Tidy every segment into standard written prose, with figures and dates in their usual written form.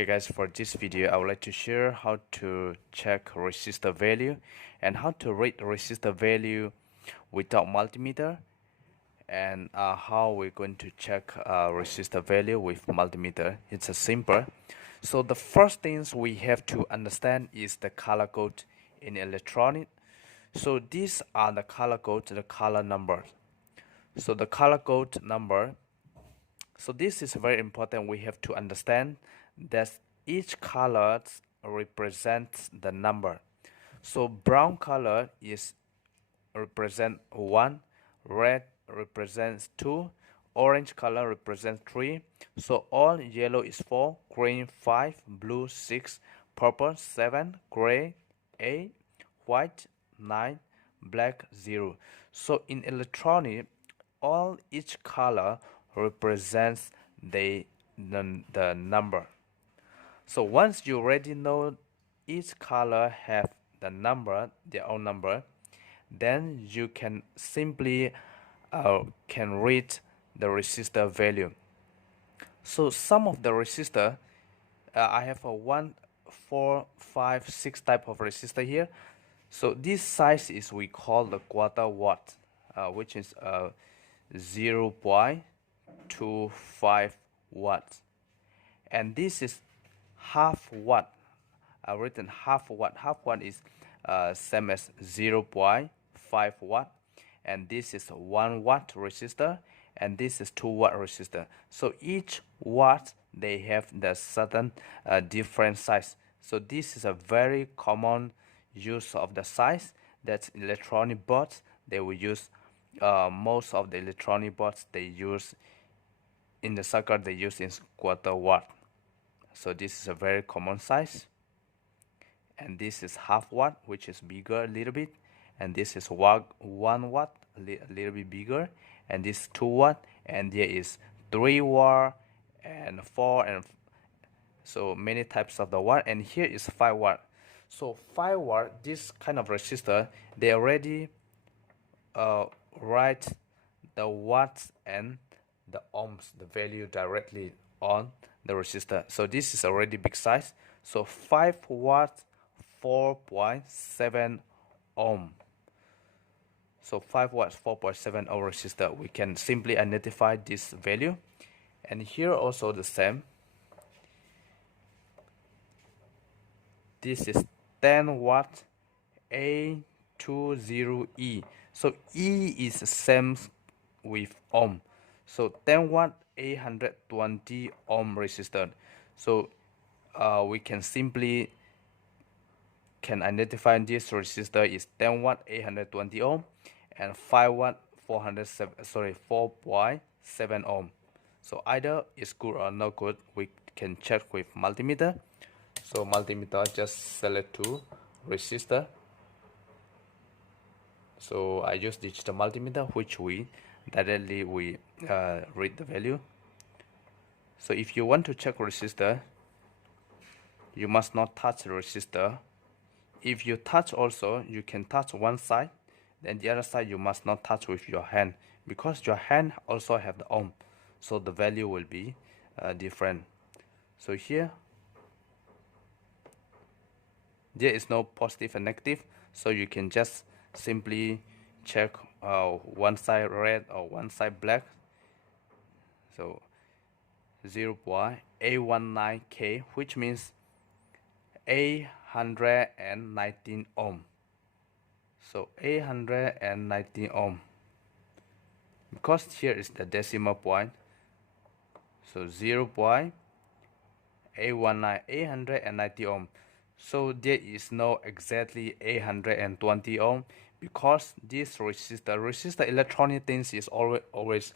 Okay guys, for this video I would like to share how to check resistor value and how to read resistor value without multimeter, and how we're going to check resistor value with multimeter. It's a simple. So the first things we have to understand is the color code in electronic. So these are the color codes, the color numbers. So the color code number, so this is very important. We have to understand that each color represents the number. So brown color is represent 1, red represents 2, orange color represents 3. So all yellow is 4, green 5, blue 6, purple 7, gray 8, white 9, black 0. So in electronic, each color represents the number. So once you already know each color have the number, their own number, then you can simply can read the resistor value. So some of the resistor, I have a 1, 4, 5, 6 type of resistor here. So this size is we call the quarter watt, which is 0.25 watts, and this is half watt. Written half watt. Half watt is same as 0.5 watt, and this is 1 watt resistor, and this is 2 watt resistor. So each watt they have the certain different size. So this is a very common use of the size. That's electronic boards. They will use most of the electronic boards they use in the circuit, they use in quarter watt. So this is a very common size, and this is half watt, which is bigger a little bit, and this is 1 watt, a little bit bigger, and this 2 watt, and there is 3 watt and 4, and so many types of the watt, and here is 5 watt. So 5 watt, this kind of resistor, they already write the watts and the ohms, the value directly on the resistor. So this is already big size. So 5 watt, 4.7 ohm. So 5 watts, 4.7 ohm resistor. We can simply identify this value. And here also the same. This is 10 watt A20E. So E is the same with ohm. So 10 watt 820 ohm resistor. So we can simply identify this resistor is 10 watt 820 ohm and 5 watt 4.7 ohm. So either is good or not good. We can check with multimeter. So multimeter, just select to resistor. So I use digital multimeter, which we directly read the value. So if you want to check resistor, you must not touch the resistor. If you touch also, you can touch one side, then the other side you must not touch with your hand, because your hand also have the ohm, so the value will be different. So here there is no positive and negative, so you can just simply check one side red or one side black. So 0.819K, which means 819 ohm. So 819 ohm, because here is the decimal point. So 0.819, 890 ohm. So there is no exactly 820 ohm, because this resistor electronic things is always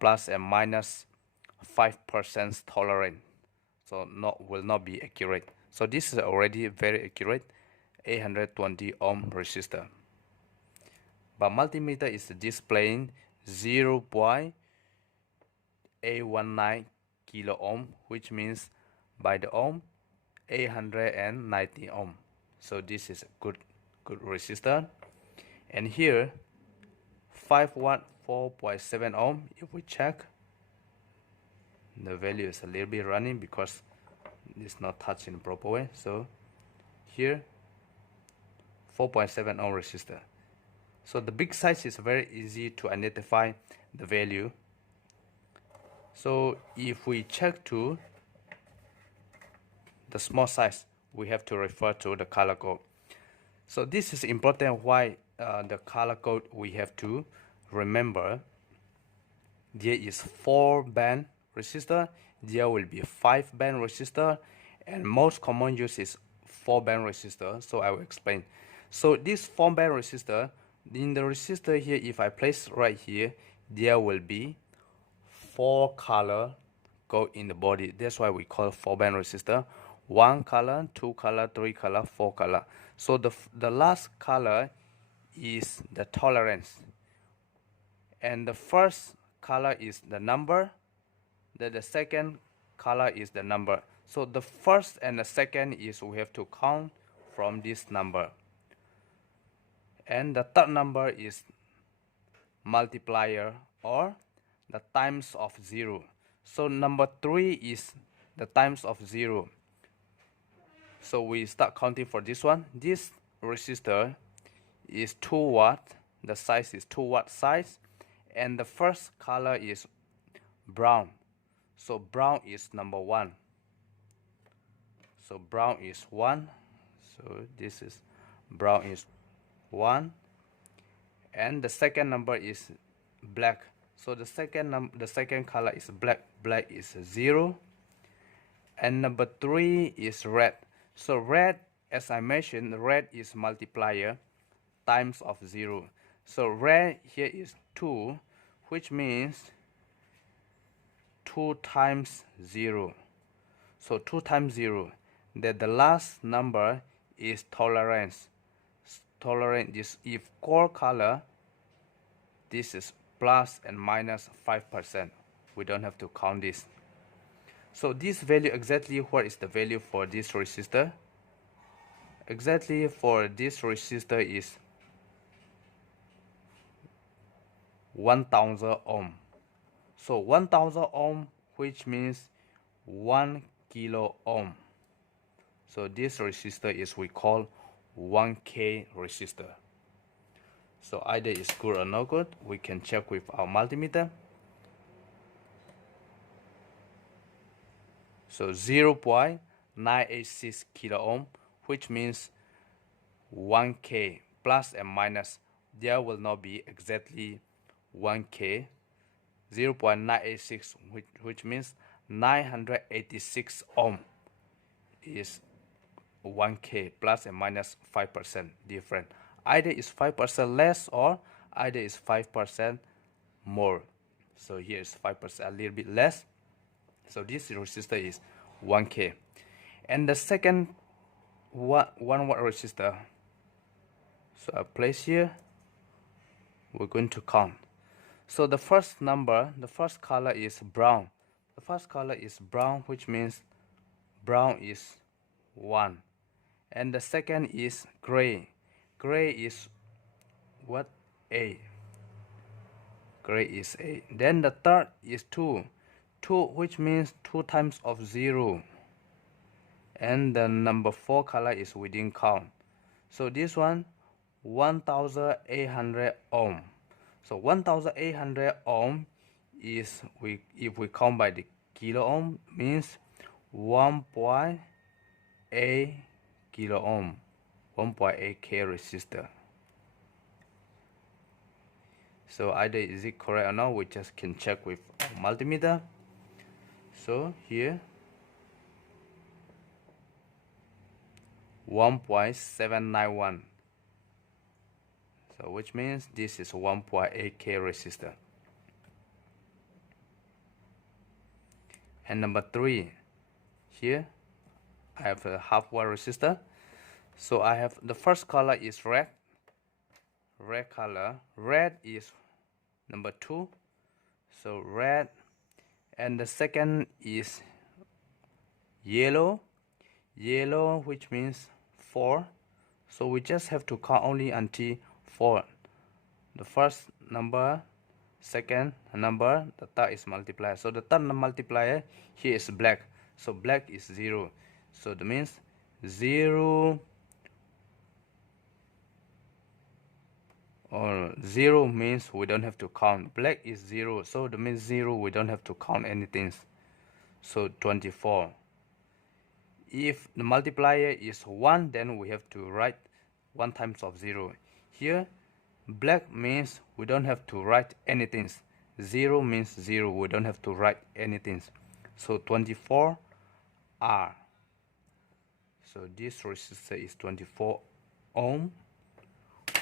plus and minus 5% tolerant, so will not be accurate. So this is already very accurate, 820 ohm resistor. But multimeter is displaying 0.819 kilo ohm, which means by the ohm 890 ohm. So this is a good resistor. And here 5 watt 4.7 ohm, if we check, the value is a little bit running because it's not touched in the proper way. So here 4.7 ohm resistor. So the big size is very easy to identify the value. So if we check to the small size, we have to refer to the color code. So this is important why the color code we have to remember. There is 4-band resistor, there will be 5-band resistor, and most common use is 4-band resistor. So I will explain. So this 4-band resistor, in the resistor here, if I place right here, there will be 4 color go in the body. That's why we call 4-band resistor. 1 color, 2 color, 3 color, 4 color. So the last color is the tolerance, and the first color is the number, the second color is the number. So the first and the second is we have to count from this number, and the third number is multiplier or the times of 0. So number 3 is the times of 0. So we start counting for this one. This resistor is 2 watt, the size is 2 watt size, and the first color is brown. So brown is number 1. So brown is 1. So this is brown is 1, and the second number is black. So the second color is black. Black is 0, and number 3 is red. So red, as I mentioned, red is multiplier times of 0. So red here is 2, which means 2 times 0. So 2 times 0. Then the last number is tolerance. Tolerance is if core color, this is plus and minus 5%. We don't have to count this. So this value, exactly what is the value for this resistor? Exactly for this resistor is 1000 ohm. So 1000 ohm, which means 1 kilo ohm. So this resistor is we call 1K resistor. So either it's good or not good, we can check with our multimeter. So 0.986 kilo ohm, which means 1K plus and minus. There will not be exactly 1K. 0.986, which means 986 ohm is 1K plus and minus 5% different. Either is 5% less or either is 5% more. So here is 5%, a little bit less. So this resistor is 1K. And the second 1 watt resistor, so I place here, we're going to count. So the first number, the first color is brown. The first color is brown, which means brown is 1. And the second is gray. Gray is what? A. Gray is A. Then the third is 2. 2, which means 2 times of 0. And the number 4 color is we didn't count. So this one, 1800 ohm. So 1800 ohm is, if we count by the kilo ohm, means 1.8 kilo ohm, 1.8 K resistor. So either is it correct or not, we just can check with multimeter. So here 1.791. So which means this is 1.8 K resistor. And number 3, here I have a half watt resistor. So I have the first color is red. Red color. Red is number 2. So red. And the second is yellow. Yellow, which means 4. So we just have to count only until 4. The first number, second number, the third is multiplier. So the third multiplier here is black. So black is 0. So that means 0 or 0 means we don't have to count. Black is 0, so that means 0 we don't have to count anything. So 24. If the multiplier is 1, then we have to write 1 times of 0. Here black means we don't have to write anything. 0 means 0, we don't have to write anything. So 24 R. So this resistor is 24 ohm.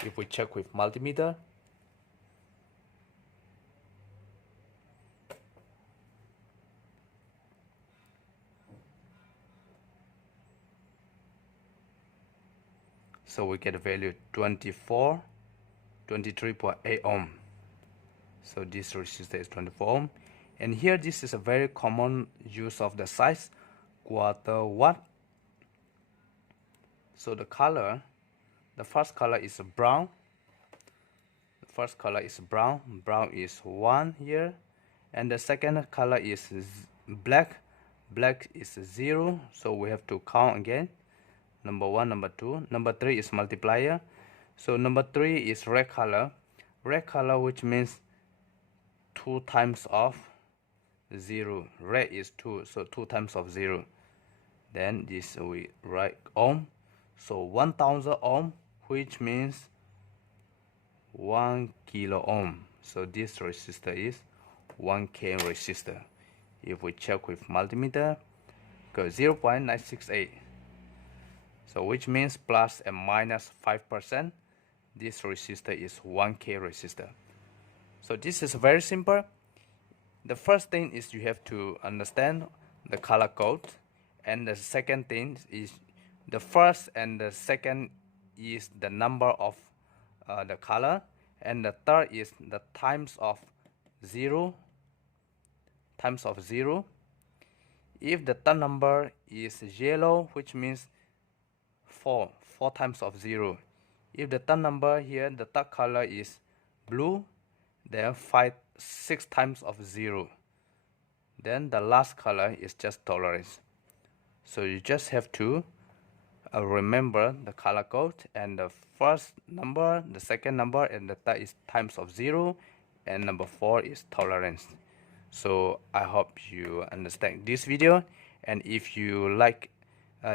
If we check with multimeter, so we get a value 23.8 ohm. So this resistor is 24 ohm. And here this is a very common use of the size, quarter watt. So the color, the first color is brown. The first color is brown. Brown is 1 here. And the second color is black. Black is 0. So we have to count again. Number 1, number 2. Number 3 is multiplier. So number 3 is red color. Red color, which means 2 times of 0. Red is 2, so 2 times of 0. Then this we write ohm. So 1000 ohm, which means 1 kilo ohm. So this resistor is 1 k resistor. If we check with multimeter, go 0.968. So which means plus and minus 5%. This resistor is 1 k resistor. So this is very simple. The first thing is you have to understand the color code, and the second thing is the first and the second is the number of the color, and the third is the times of 0. If the third number is yellow, which means 4 times of 0. If the third number here, the third color is blue, then 6 times of 0. Then the last color is just tolerance. So you just have to remember the color code, and the first number, the second number, and the third is times of 0, and number 4 is tolerance. So I hope you understand this video, and if you like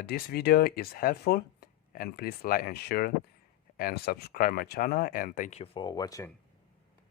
this video is helpful, and please like and share and subscribe my channel, and thank you for watching.